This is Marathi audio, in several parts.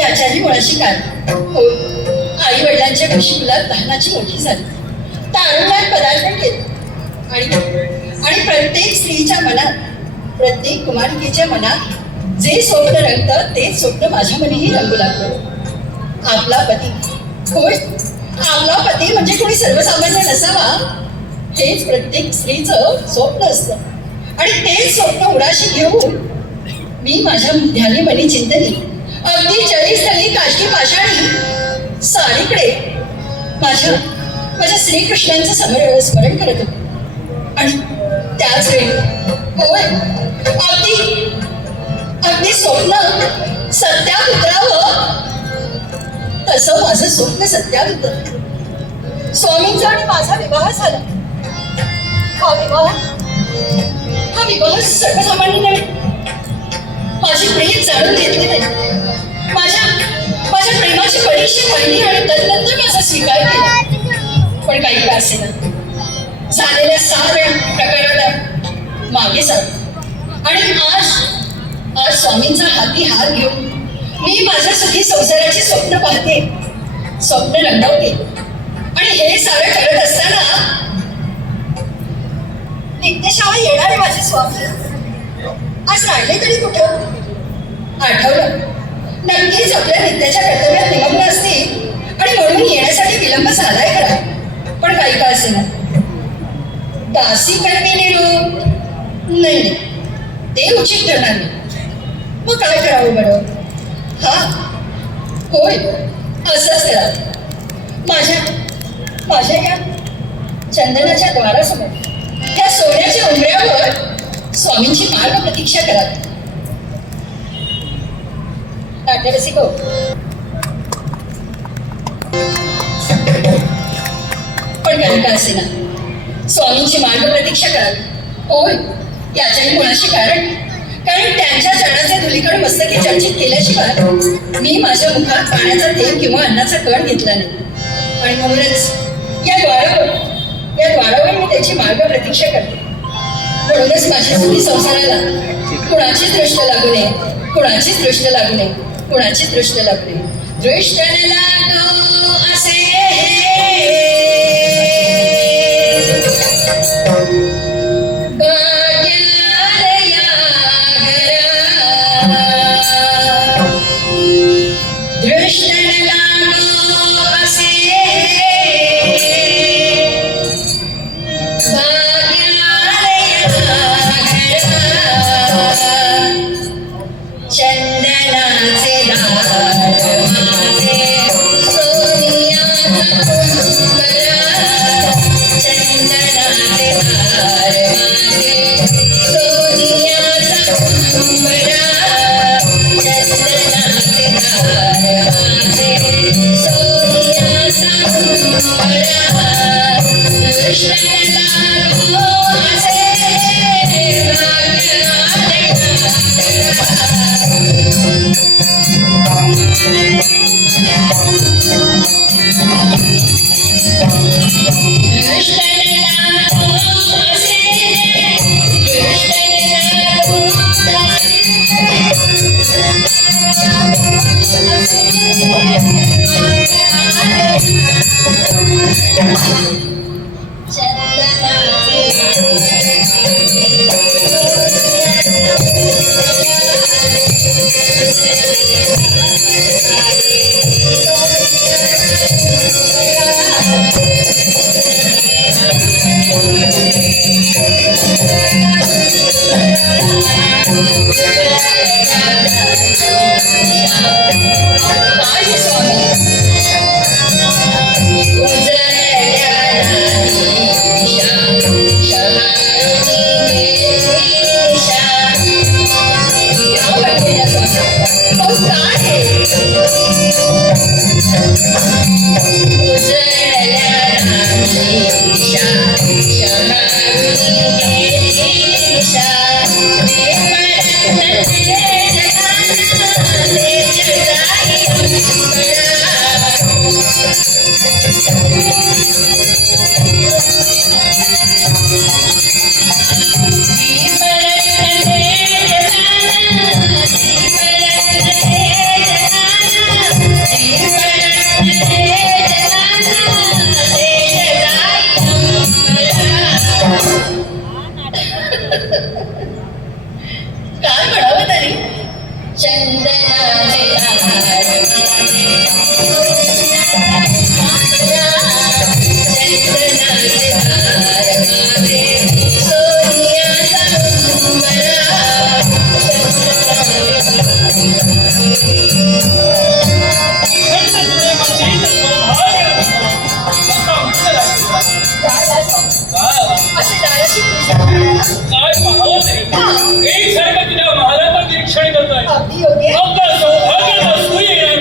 याच्याही मुळाशी काय हो. आई वडिलांच्या कुशीमुलात लहानाची मोठी झाली, तारुण्यात पदार्पण केलं आणि प्रत्येक स्त्रीच्या मनात, प्रत्येक कुमारिकेच्या मनात जे स्वप्न रंगतं तेच स्वप्न माझ्या मनीही रंगू लागलं. आपला पती होय, आपला पती म्हणजे कोणी सर्वसामान्य नसावा हेच प्रत्येक स्त्रीचं स्वप्न असतं. आणि तेच स्वप्न उडाशी घेऊन मी माझ्या ध्यानी मनी चिंतनी अगदी जलीस्थळी काष्टी पाषाणी साडीकडे माझ्या श्रीकृष्णांचं स्मरण करत होते. आणि त्याच वेळी होय, अगदी स्वप्न सत्यात उतरावं तसं माझं स्वप्न सत्यात उतरलं. स्वामींचा आणि माझा विवाह झाला. हा विवाह सर्वसामान्य नव्हे. माझी प्रिय जाणून घेतली नाही. माझ्या प्रेमाची परीक्षा पाहिली आणि तदनंतर माझा स्वीकार केला. पण काही का असेना, झालेल्या 6 प्रकाराला मागे सारतो. आणि आज स्वामींचा हाती हात घेऊन मी माझ्या सुखी संसाराची स्वप्न पाहते, स्वप्न रंगवते. आणि हे सारं करत असताना नित्यशाळा येणारे माझे स्वामी आज राहिले तरी कुठं? आठवलं, नक्कीच आपल्या नित्याच्या कर्तव्यात निमग्न असतील आणि म्हणून येण्यासाठी विलंब झालाय खरा. पण काही का असेना, दासी कर्मी निरूप नाही, ते उचित ठरणार नाही. मग काय करावं बरं? हा होय, असंच करा. माझ्या या चंदनाच्या द्वारासमोर त्या सोन्याच्या उंबऱ्यावर स्वामींची मार्ग प्रतीक्षा करा. नाट्यरसिको, पण काही का असेना स्वामींची मार्ग प्रतीक्षा करा. होय, याच्याही मुळाशी कारण त्यांच्या चरणाचे धुलीकण मस्तकी चर्चित केल्याशिवाय मी माझ्या मुखात पाण्याचा थेंब किंवा अन्नाचा कण घेतला नाही. आणि म्हणूनच या द्वारावर मी त्याची मार्ग प्रतीक्षा करते. म्हणूनच माझ्या सुखी संसाराला कुणाचीच दृष्ट लागू नये, कुणाचीच दृष्ट लागू नये, कुणाचीच दृष्ट लागू नये. दृष्ट न लागो असे काय पाहावं तरी एकसारखं तुझ्या महालाचं निरीक्षण करतोय. अगदी योग्य. आपलं सौभाग्य नसू येणार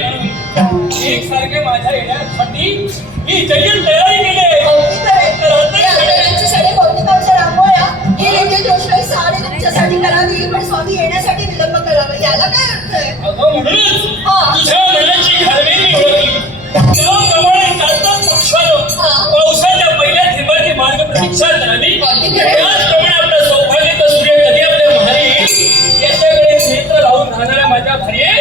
म्हणून एकसारखे माझ्या येण्यासाठी मी जगील तयारी केली आहे. अगदी खरंय. या अंतरांचे सडे भोवतीकालच्या रांगोळ्या ही रंगीत रोषणाई साडी तुमच्यासाठी करावी, पण स्वामी येण्यासाठी विलंब करावा. याला काय अर्थ आहे? अगं म्हणूनच हा. तुझ्या मनाची घालवे मी ओळखली. त्याप्रमाणे चालतात पक्षानं पावसाच्या पहिल्या थेंबाची मार्ग प्रतीक्षा करावी. त्याचप्रमाणे आपलं सौभाग्याचं सूर्य कधी आपल्या महारी येईल याच्याकडे नेत्र लावून राहणाऱ्या माझ्या भार्ये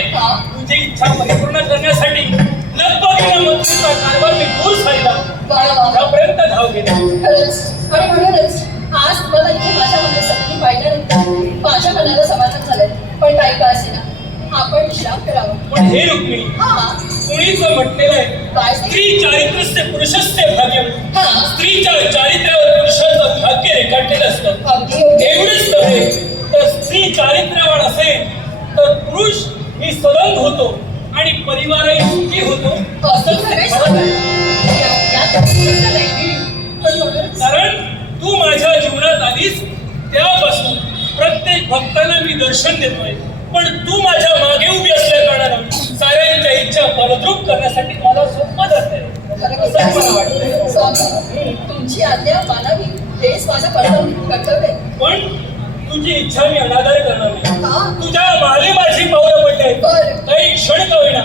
तुझी इच्छा परिपूर्ण करण्यासाठी लगबगीनं मंत्रीचा कारभार मी दूर सारिला. त्यापर्यंत धाव गेला. खरंच. आणि म्हणूनच आज तुम्हाला इथे माझ्या मध्ये संधी पाहिल्यानंतर माझ्या मनाला समाधान झालंय. पण काही का असेना आपण विश्राम करावा. पण हे रुक्मिणी हा. कुणीच म्हटलेलं आहे काय? स्त्री चारित्र्यस्ते पुरुषस्ते भाग्य. हा. स्त्रीच्या चारित्र्यावर पुरुषाचं भाग्य रेखाटलेलं असतं. अगदी योग्य. एवढंच नव्हे तर स्त्री चारित्र्यवान असेल तर पुरुष ही सदंग होतो आणि परिवारही सुखी होतो. असं खरंय स्वामी. यात शंका नाही. पण म्हणूनच कारण तू माझ्या जीवनात आलीस त्यापासून प्रत्येक भक्तांना मी दर्शन देतोय. पण तू माझ्या मागे उभी असल्या कारणानं साऱ्यांच्या इच्छा फलद्रूप करण्यासाठी मला सोपं जाते असं मला वाटतं. स्वामी, तुमची आज्ञा मानावी हेच माझं कर्तव्य आहे. पण तुझी इच्छा मी अनादर करणार नाही. हा. तुझ्या मागे माझी पावलं पडले बरं. काही क्षण का होईना